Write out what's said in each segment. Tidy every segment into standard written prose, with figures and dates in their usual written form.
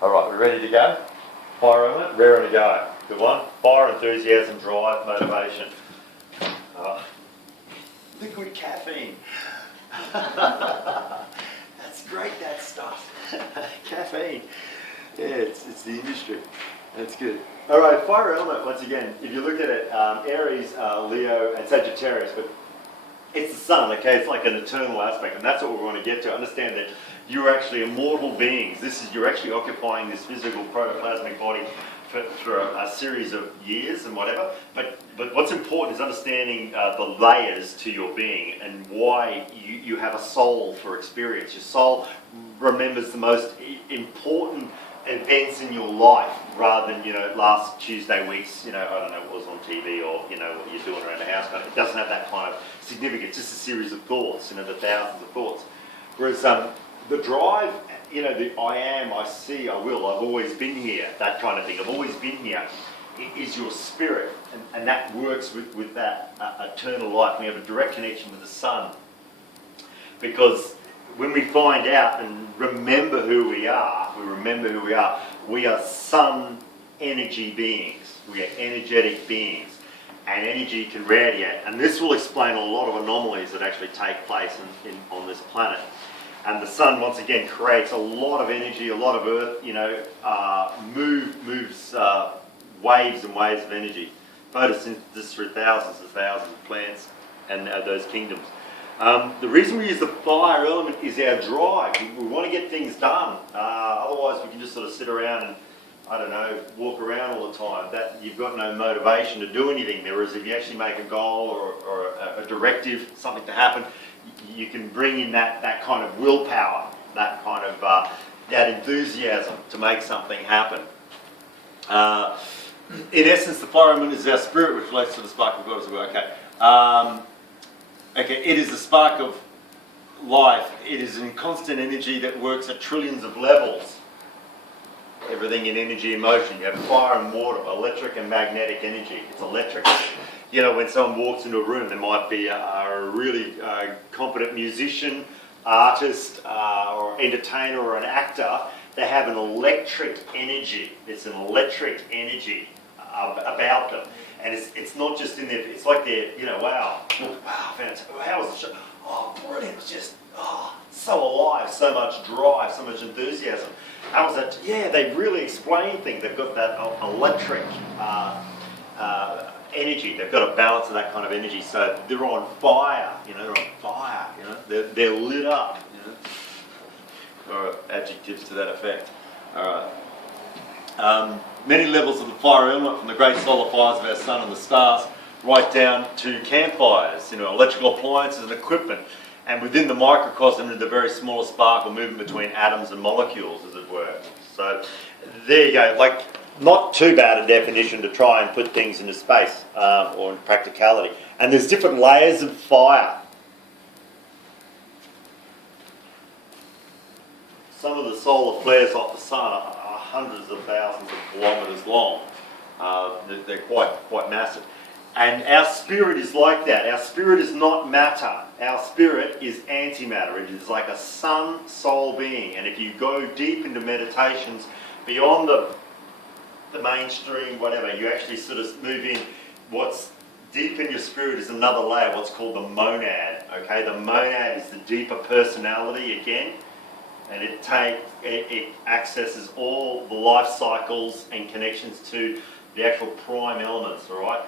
Alright, we ready to go? Fire element, raring to go. Good one. Fire, enthusiasm, drive, motivation. Liquid caffeine. That's great, that stuff. Caffeine. Yeah, it's the industry. That's good. Alright, fire element, once again, if you look at it, Aries, Leo, and Sagittarius, but it's the sun, okay? It's like an eternal aspect, and that's what we want to get to. Understand that you're actually immortal beings. You're actually occupying this physical protoplasmic body for a series of years and whatever. But what's important is understanding the layers to your being and why you have a soul for experience. Your soul remembers the most important events in your life rather than, last Tuesday week's, I don't know what was on TV or, what you're doing around the house. But it doesn't have that kind of significance, just a series of thoughts, the thousands of thoughts. Whereas the drive, the I am, I see, I will, I've always been here, that kind of thing, I've always been here, is your spirit. And that works with that eternal life. We have a direct connection with the sun. Because when we find out and remember who we are, we are sun energy beings. We are energetic beings. And energy can radiate. And this will explain a lot of anomalies that actually take place on this planet. And the sun, once again, creates a lot of energy, a lot of earth, moves waves and waves of energy. Photosynthesis through thousands of plants and those kingdoms. The reason we use the fire element is our drive. We want to get things done. Otherwise, we can just sort of sit around and, walk around all the time. That you've got no motivation to do anything. Whereas if you actually make a goal or a directive, something to happen, you can bring in that kind of willpower, that kind of that enthusiasm to make something happen. In essence, the fire element is our spirit, which relates to the spark of God as well. Okay, it is the spark of life. It is in constant energy that works at trillions of levels. Everything in energy and motion. You have fire and water, electric and magnetic energy. It's electric. When someone walks into a room, there might be a really competent musician, artist, or entertainer, or an actor. They have an electric energy. It's an electric energy about them. And it's not just in there, it's like they're, wow, fantastic. How was the show? Oh, brilliant. It was just, so alive, so much drive, so much enthusiasm. How was that? Yeah, they really explain things. They've got that electric energy. They've got a balance of that kind of energy. So they're on fire, they're on fire, they're lit up, or adjectives to that effect. All right. Many levels of the fire element, from the great solar fires of our sun and the stars, right down to campfires, electrical appliances and equipment, and within the microcosm, the very smallest spark or movement between atoms and molecules, as it were. So there you go. Not too bad a definition to try and put things into space or in practicality. And there's different layers of fire. Some of the solar flares off the sun are hundreds of thousands of kilometres long. They're quite massive. And our spirit is like that. Our spirit is not matter. Our spirit is antimatter. It is like a sun soul being. And if you go deep into meditations beyond the mainstream, whatever, you actually sort of move in. What's deep in your spirit is another layer, what's called the monad. Okay, the monad is the deeper personality again. And it accesses all the life cycles and connections to the actual prime elements, all right?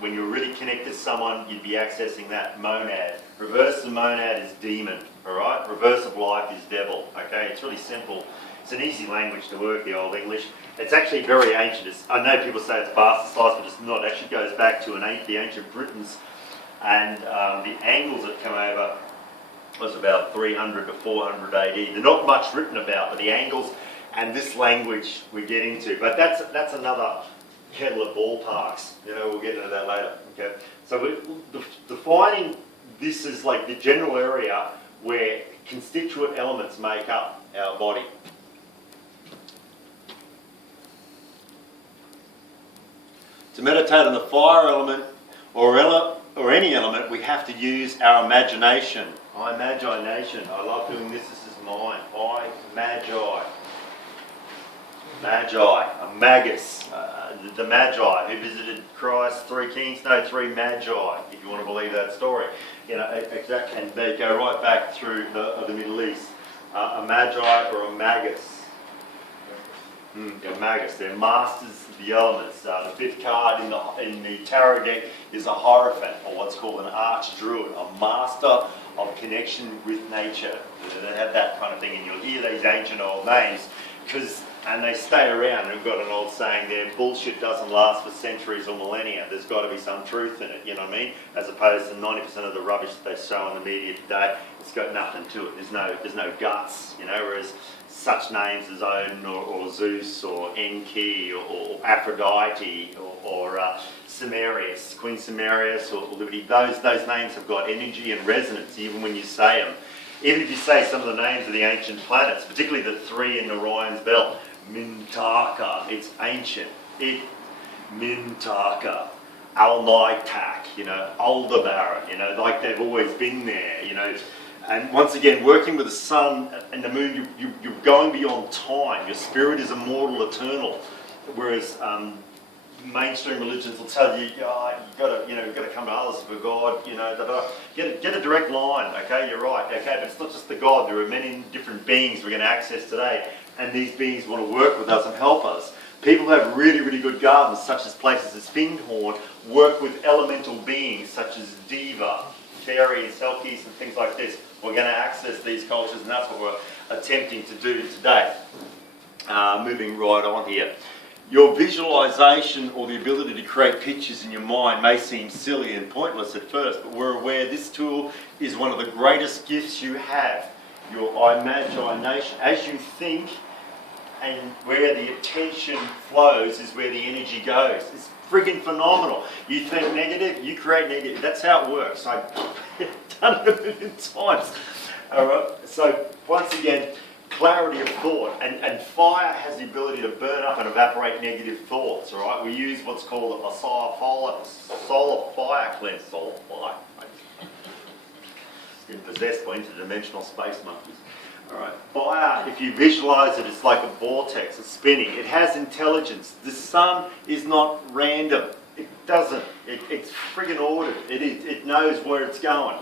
When you're really connected to someone, you'd be accessing that monad. Reverse of monad is demon, all right? Reverse of life is devil, okay? It's really simple. It's an easy language to work, the Old English. It's actually very ancient. I know people say it's bastardized, but it's not. It actually goes back to the ancient Britons, and the Angles that come over was about 300 to 400 AD. They're not much written about, but the Angles and this language we get into. But that's another kettle of ballparks. We'll get into that later. Okay. So we're defining this as like the general area where constituent elements make up our body. To meditate on the fire element or any element, we have to use our imagination. Imagination. I love doing this. This is mine. I magi. Magi, a magus, the Magi who visited Christ, three kings, no, three Magi, if you want to believe that story. You know, exactly, and they go right back through the Middle East. A Magi or a magus. A magus, they're masters of the elements. The fifth card in the tarot deck is a Hierophant, or what's called an arch-druid, a master of connection with nature. They have that kind of thing, and you'll hear these ancient old names, and they stay around. We've got an old saying there, bullshit doesn't last for centuries or millennia. There's got to be some truth in it, you know what I mean? As opposed to 90% of the rubbish that they show in the media today, it's got nothing to it. There's no guts, you know, whereas such names as Odin or Zeus or Enki or Aphrodite or Cimmerius, Queen Cimmerius or Liberty, those names have got energy and resonance even when you say them. Even if you say some of the names of the ancient planets, particularly the three in Orion's belt, Mintaka, it's ancient. Mintaka, Alnitak, you know, Aldebaran, you know, like they've always been there, you know. And once again, working with the sun and the moon, you're going beyond time. Your spirit is immortal, eternal. Whereas mainstream religions will tell you, oh, you've got to come to others for God, you know, get a direct line, okay, you're right, okay, but it's not just the God, there are many different beings we're going to access today, and these beings want to work with us and help us. People who have really, really good gardens, such as places as Findhorn, work with elemental beings such as Diva, fairies, selkies, and things like this. We're going to access these cultures, and that's what we're attempting to do today. Moving right on here. Your visualization or the ability to create pictures in your mind may seem silly and pointless at first, but we're aware this tool is one of the greatest gifts you have. Your imagination, as you think, and where the attention flows is where the energy goes. It's friggin' phenomenal. You think negative, you create negative. That's how it works. I've done it a million times. All right. So once again, clarity of thought, and fire has the ability to burn up and evaporate negative thoughts. All right. We use what's called a solar fire cleanse. Solar fire. Been possessed by interdimensional space monkeys. All right. Fire, if you visualize it, it's like a vortex. It's spinning. It has intelligence. The sun is not random. It doesn't. It's friggin' ordered. It knows where it's going.